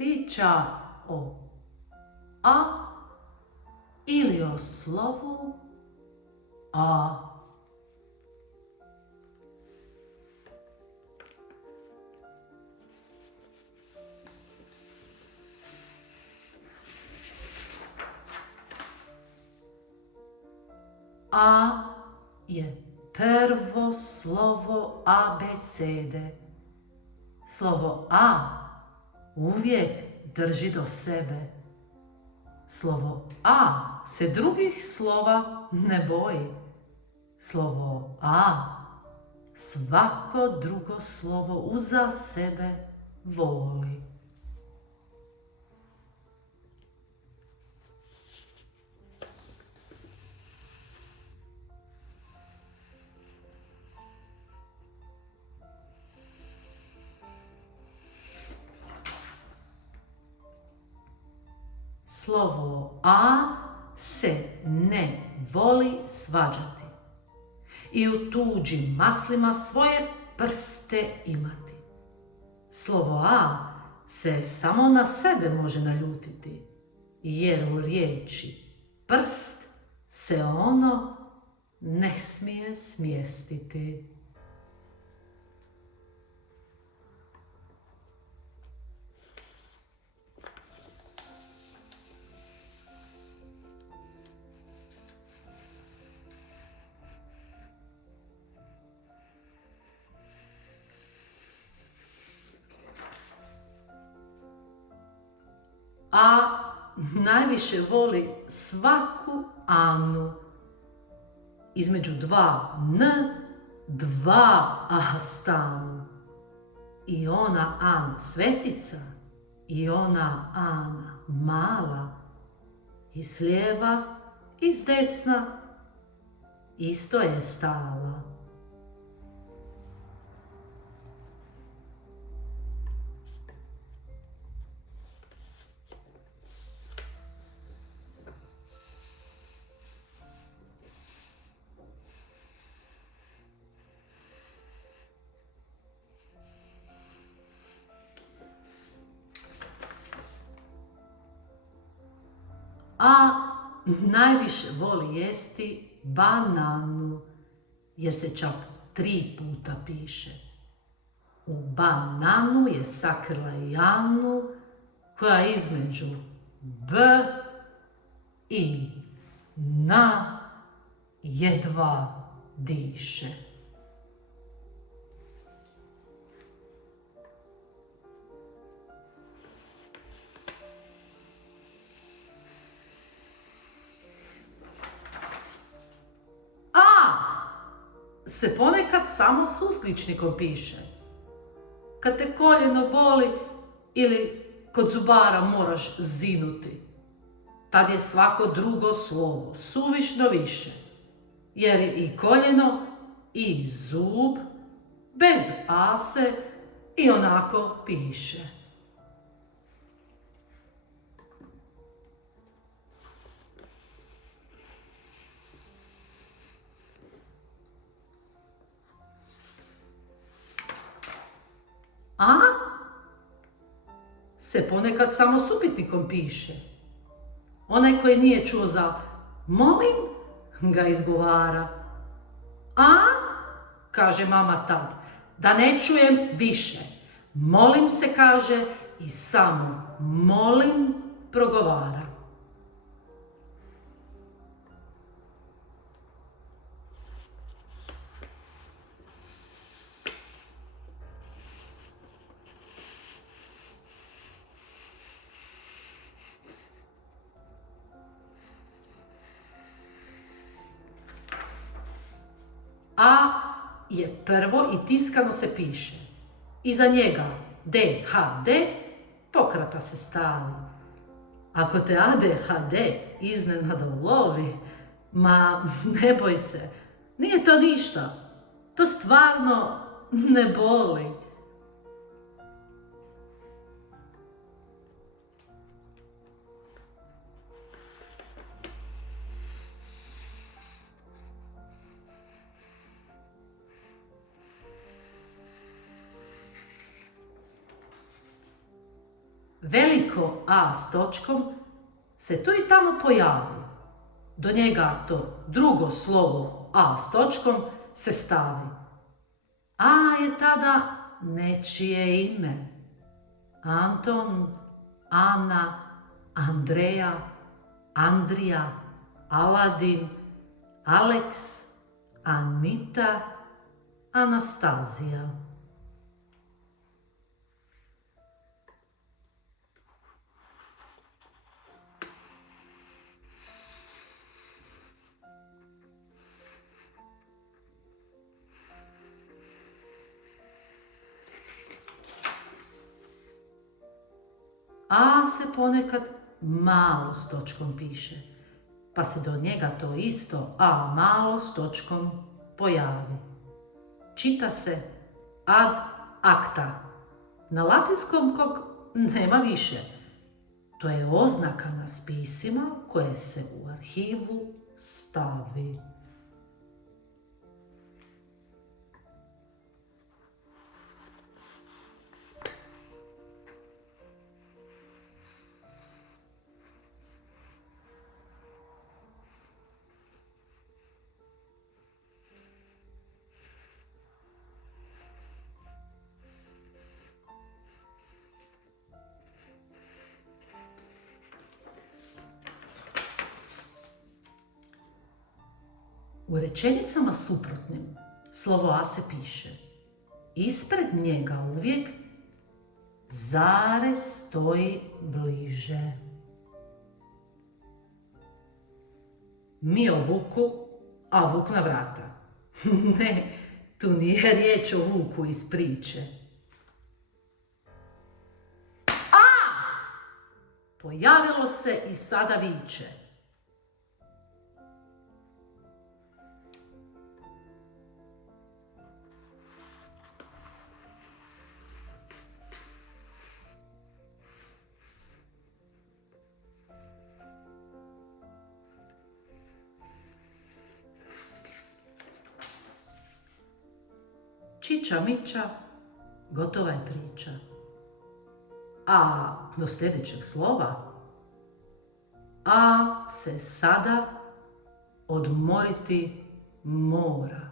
priča o A ili o slovu A. A je prvo slovo abecede. Slovo A uvijek drži do sebe. Slovo A se drugih slova ne boji. Slovo A svako drugo slovo uza sebe voli. Slovo A se ne voli svađati i u tuđim maslima svoje prste imati. Slovo A se samo na sebe može naljutiti, jer u riječi prst se ono ne smije smjestiti. A najviše voli svaku Anu. Između dva N, dva A stanu. I ona Ana svetica, i ona Ana mala. I s lijeva, i s desna, isto je stala. A najviše voli jesti bananu, jer se čak 3 puta piše. U bananu je sakrila i Anu, koja između B i na jedva diše. Se ponekad samo s uskličnikom piše. Kad te koljeno boli ili kod zubara moraš zinuti, tad je svako drugo slovo suvišno više, jer i koljeno i zub bez A se i onako piše. A se ponekad samo s upitnikom piše. Onaj koji nije čuo za molim ga izgovara. A, kaže mama tad, da ne čujem više. Molim se kaže i samo molim progovara. A je prvo i tiskano se piše. Iza njega DHD pokrata se stavi. Ako te ADHD iznenada ulovi, ma ne boj se, nije to ništa. To stvarno ne boli. veliko A s točkom se tu i tamo pojavi. Do njega to drugo slovo A s točkom se stavi. A je tada nečije ime. Anton, Ana, Andreja, Andrija, Aladin, Aleks, Anita, Anastazija. A se ponekad malo s točkom piše, pa se do njega to isto A malo s točkom pojavi. Čita se ad acta. Na latinskom kog nema više. To je oznaka na spisima koje se u arhivu stavi. U rečenicama suprotnim slovo A se piše. Ispred njega uvijek zarez stoji bliže. Mi o vuku, a vuk na vrata. Ne, tu nije riječ o vuku iz priče. A! Pojavilo se i sada viče. Čiča miča, gotova je priča. A do sljedećeg slova A se sada odmoriti mora.